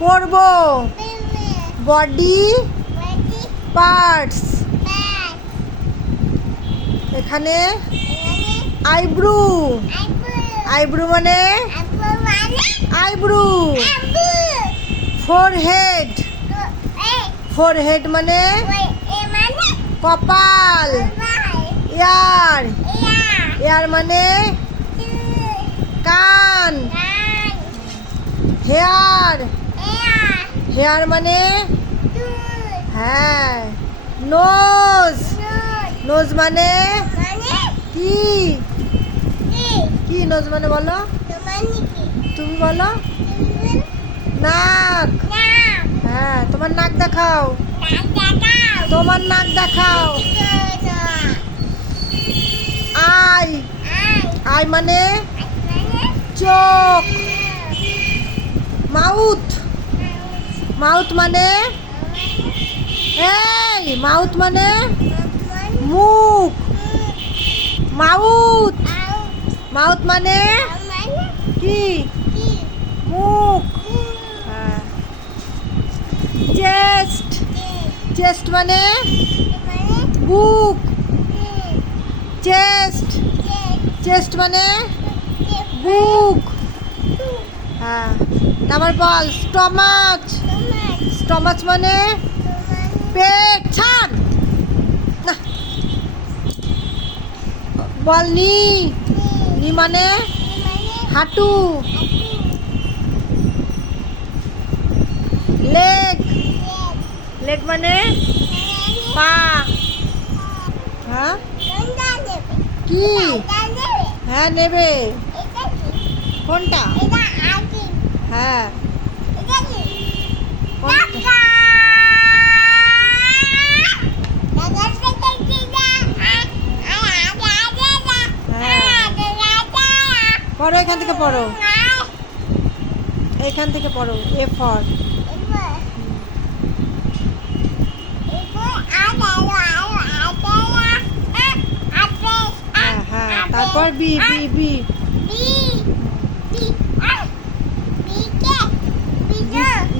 পরব body parts এখানে eyebrow eyebrow মানে আইব্রু ফোরহেড ফোরহেড মানে কপাল। ইয়ার ইয়ার মানে কান। হেয়ার হেয়ার মানে? হ্যাঁ। নোজ নোজ মানে? কি? কি নোজ মানে বলো? তুমি বলো? নাক। হ্যাঁ তোমার নাক দেখাও। তোমার নাক দেখাও। আই। আই মানে? চোখ। মাউথ। মাউথ মানে? এই, মাউথ মানে? মুখ। মাউথ। মাউথ মানে? কি? মুখ। হ্যাঁ। চেস্ট। চেস্ট মানে? বুক। চেস্ট। চেস্ট মানে? বুক। হ্যাঁ। তারপর বল স্টমাচ স্টমাচ মানে পেট ছাড় না বল নি নি মানে হাঁটু লেগ লেগ মানে পা হ্যাঁ কি হ্যাঁ নেবে কোনটা হ্যাঁ? পড়ো, এখান থেকে পড়ো। এখান থেকে পড়ো এ ফর হ্যাঁ হ্যাঁ তারপর B B B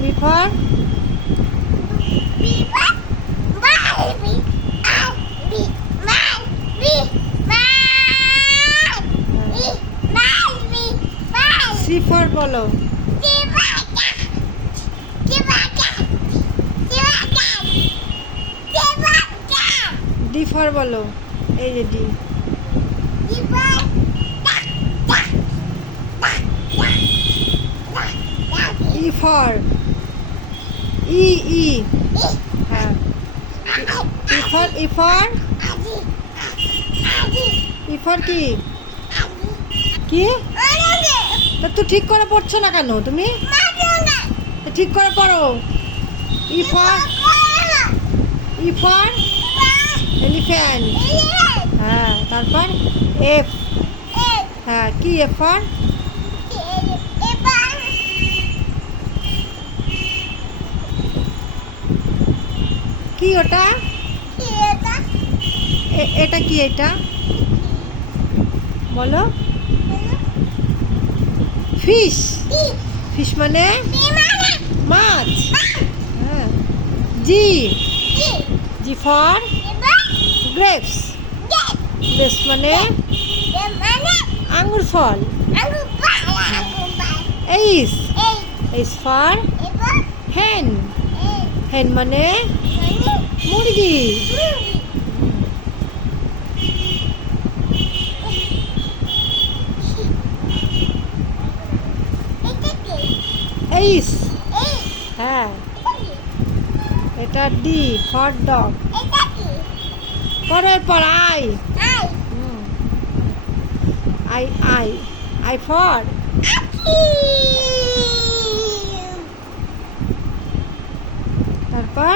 B for C for বলো। ডি ফর বলো। এই যে D. E for E E হ্যাঁ E for E for E for কি? কি? তা তো ঠিক করে পড়ছো না কেন তুমি? ঠিক করে পড়ো। ই ফর ই এলিফ্যান্ট হ্যাঁ তারপর এফ হ্যাঁ কি এফ ফর কি ওটা? এটা কি এটা? বলো। ফিশ ফিশ মানে? মাছ। হ্যাঁ। G G for grapes grapes মানে? আঙ্গুর ফল। এইস এইস ফর হেন হেন মানে? মুরগি। এইস হ্যাঁ। এটা ডি ফর ডগ পরের পর I. I I I for. তারপর?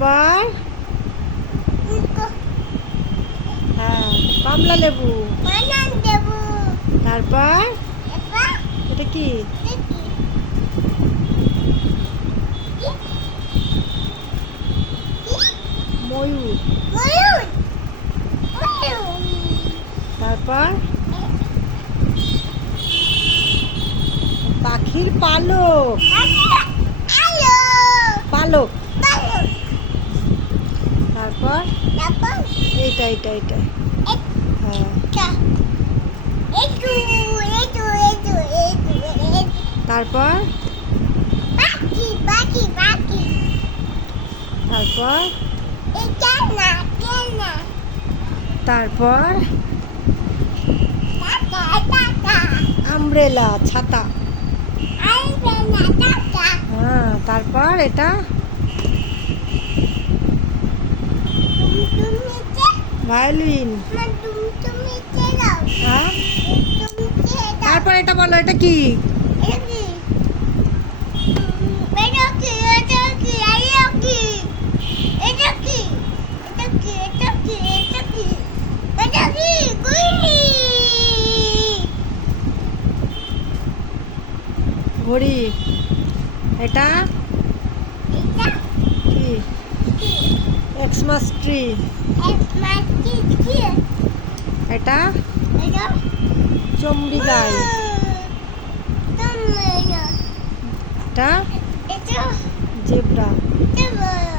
তারপর? হ্যাঁ কমলা লেবু। তারপর? এটা কি? ময়ূর। তারপর? পাখির পালক। পালক। তারপর? এটা এটা এটা। হ্যাঁ। তারপর? তারপর? তারপর? আমব্রেলা ছাতা। হ্যাঁ তারপর এটা? ভায়োলিন। হ্যাঁ? তারপর এটা বলো এটা কি? ঘড়ি। এটা কি এক্সমাস ট্রি এটা চমড়ি গাই এটা জেব্রা। Ah!